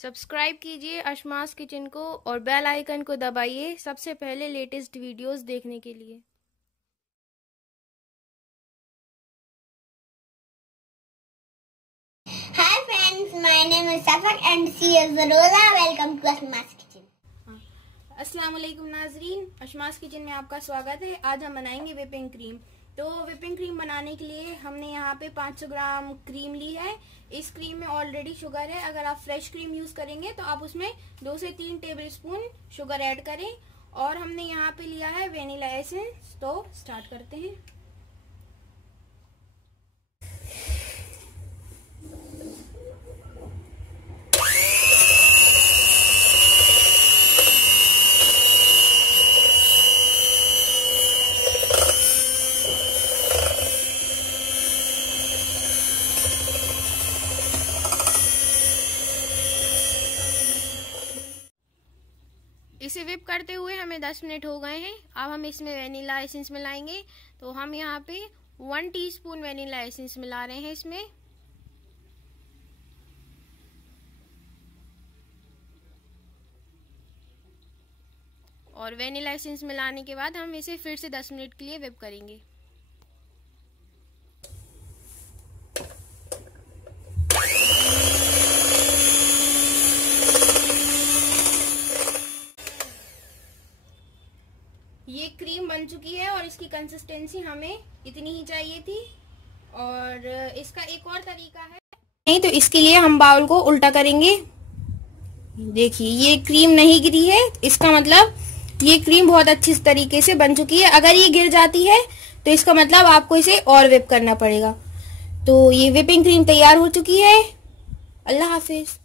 Subscribe कीजिए अशमास kitchen को और बेल आइकन को दबाइए सबसे पहले लेटेस्ट वीडियोस देखने के लिए। Hi friends, my name is Safak and she is Rosa. Welcome to Ashma's Kitchen. अस्सलाम वालेकुम नाजरीन, अशमास किचन में आपका स्वागत है। आज हम बनाएंगे व्हिपिंग क्रीम। तो व्हिपिंग क्रीम बनाने के लिए हमने यहाँ पे 500 ग्राम क्रीम ली है। इस क्रीम में ऑलरेडी शुगर है। अगर आप फ्रेश क्रीम यूज करेंगे तो आप उसमें 2 से 3 टेबलस्पून शुगर ऐड करें। और हमने यहाँ पे लिया है वेनिला एसेंस। तो स्टार्ट करते हैं। इसे व्हिप करते हुए हमें 10 मिनट हो गए हैं। अब हम इसमें वेनिला एसेंस मिलाएंगे। तो हम यहाँ पे 1 टीस्पून वेनिला एसेंस मिला रहे हैं इसमें। और वेनिला एसेंस मिलाने के बाद हम इसे फिर से 10 मिनट के लिए व्हिप करेंगे। ये क्रीम बन चुकी है और इसकी कंसिस्टेंसी हमें इतनी ही चाहिए थी। और इसका एक और तरीका है, नहीं तो इसके लिए हम बाउल को उल्टा करेंगे। देखिए ये क्रीम नहीं गिरी है, इसका मतलब ये क्रीम बहुत अच्छी तरीके से बन चुकी है। अगर ये गिर जाती है तो इसका मतलब आपको इसे और व्हिप करना पड़ेगा। तो ये व्हिपिंग क्रीम तैयार हो चुकी है। अल्लाह हाफिज।